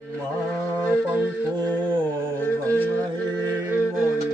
Ma phong phu vâng ấy môn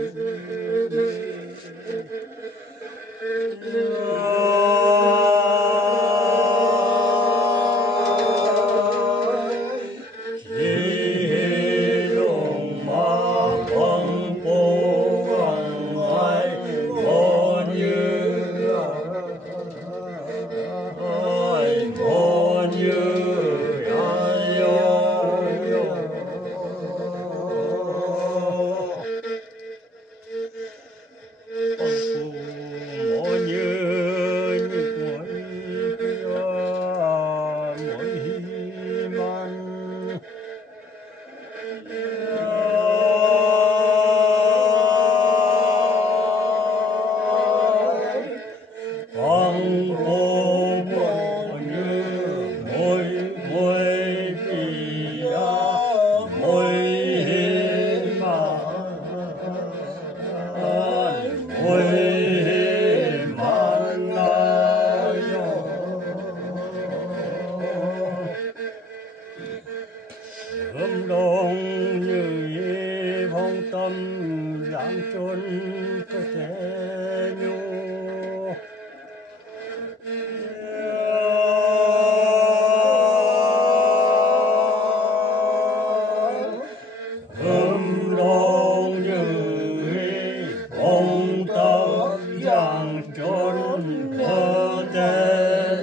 hương đông như ý phong tâm giảng chốn cơ thể nhu hương đông như ý phong tâm giảng chốn cơ thể nhu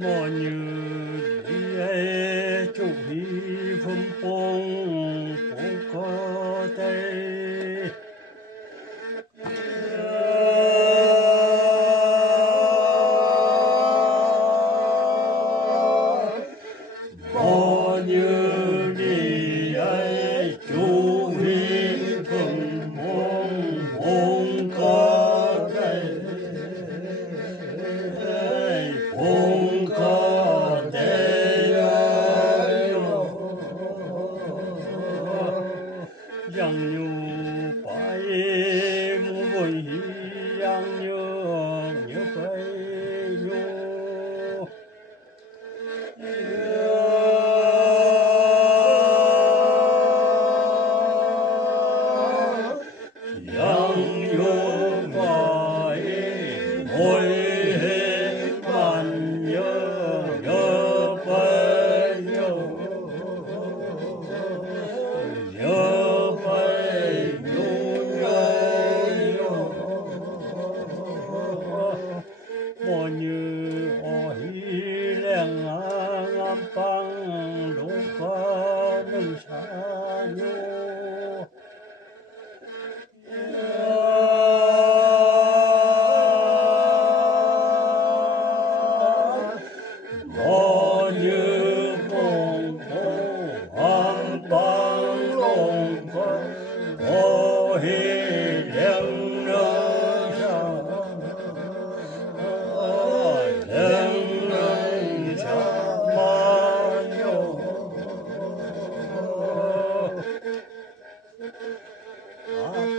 mò như đi chủ hi phong phong phong có tay mò như đi chủ hi phong phong phong có tay phong có yang như phải mua vui yang như phải yang như phải mỗi man nhớ phải mò như ở hi leng ngam pang đủ có nâng xa nhu mò như phong phong hoàng pang long có hi leng nâng xa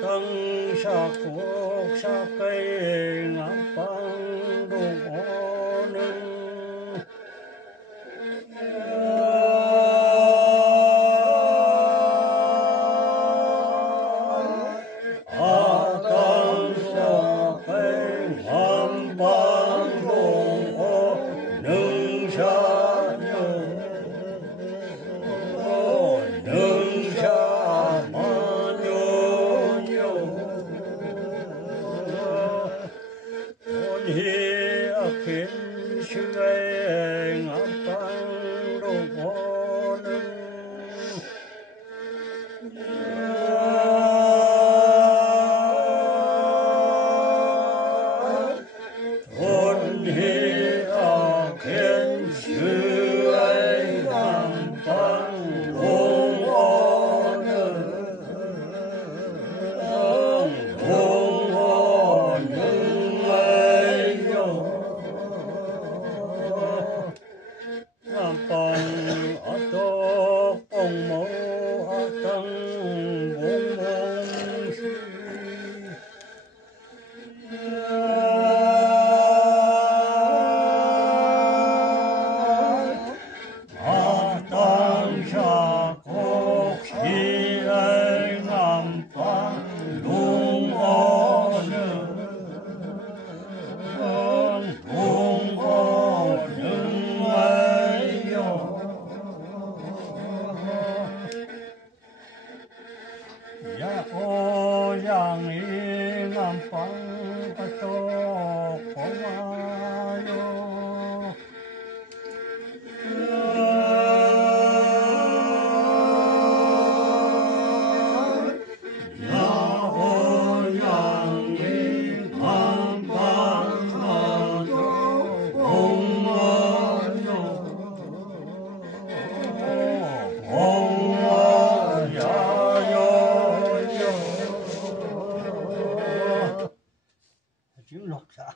tăng sa quốc sa cây ngắm băng đông ô nâng tăng sa cây ngắm băng đông ô nâng sa nâng sa man hi akhin shuai ngam pang đông ô nâng thôn hi akhin shuai ngam pang đông ô nâng đông ô nâng 오장이 남방 또 고마요 야호양이 남방도 공원요 공원야요 지금 녹사